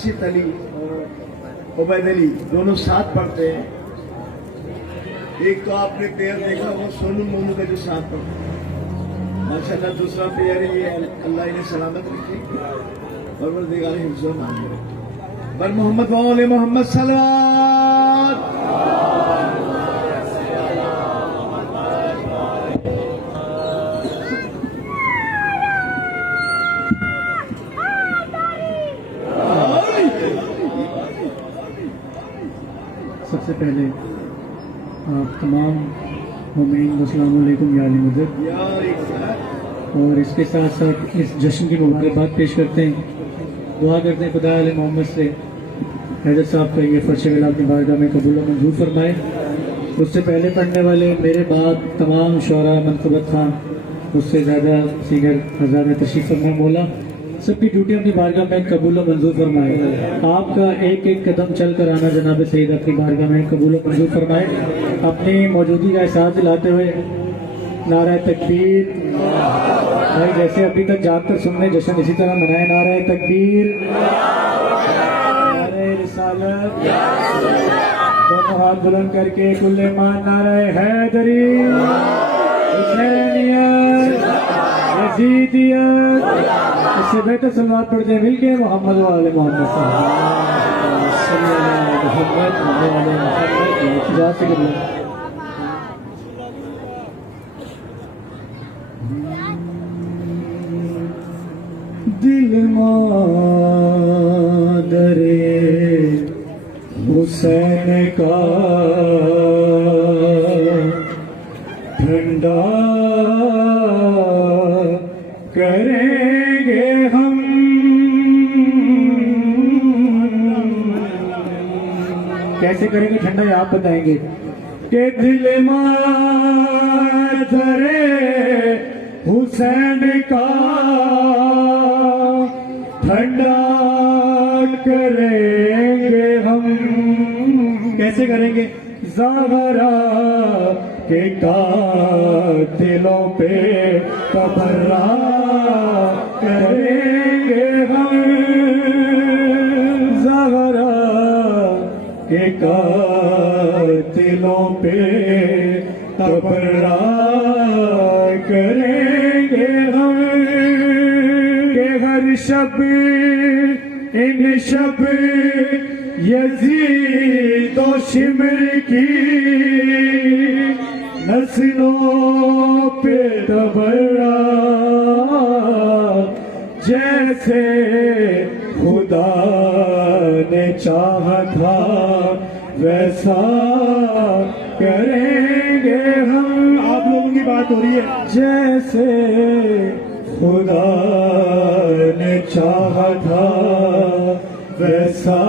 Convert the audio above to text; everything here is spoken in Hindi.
बासित अली और उबैद अली दोनों साथ पढ़ते हैं। एक तो आपने पेयर देखा वो सोनू मोनू का जो साथ पढ़ता है, माशाल्लाह। दूसरा पेयर है ये अल्लाह इन्हें सलामत रखे और परवरदिगार हिफ्ज़ व मान रखे। पर मोहम्मद वाले मोहम्मद सल्लल्लाहु सबसे पहले आप तमाम मोमिनीन अस्सलाम वालेकुम या अली मदद, और इसके साथ साथ इस जश्न की मुबारकबाद पेश करते हैं। दुआ करते हैं खुदा अली मोहम्मद से हैदर साहब का ये फर्श विला अपनी बारगाह में कबूल और मंजूर फरमाए। उससे पहले पढ़ने वाले मेरे बाद तमाम शोरा मनकबत खान, उससे ज़्यादा सीनियर हज़ार तशरीफ़ फरमाए। मौला सबकी ड्यूटी अपनी बारगाह में कबूल और मंजूर फरमाए। आपका एक एक कदम चल कर आना जनाब सईद अपनी बारगाह में कबूल और मंजूर फरमाए। अपनी मौजूदगी का एहसास दिलाते हुए नारा तकबीर, भाई जैसे अभी तक जाकर सुनने जश्न इसी तरह मनाए। नारा तकबीर, नारे रिसालत, दोनों हाथ बुलंद करके कुल्ले मान नारे हैदरी, हुसैनियत, यजीदियत। इससे बेहतर सलवात पढ़ते हैं मिलके मोहम्मद वाले मोहम्मद दिल मादरे हुसैन का ठंडा करेंगे हम, कैसे करेंगे ठंडा ये आप बताएंगे। के दिल मादरे हुसैन का ठंडा करेंगे हम, कैसे करेंगे। ज़हरा के कातिलों पे तबर्रा करेंगे हम, ज़हरा के कातिलों पे तबर्रा करेंगे हम। के हर शब इन शब यजीद व शिमर की नस्लों पे तबर्रा, जैसे खुदा ने चाहा था वैसा करेंगे हम। आप लोगों की बात हो रही है। जैसे खुदा ने चाहा था वैसा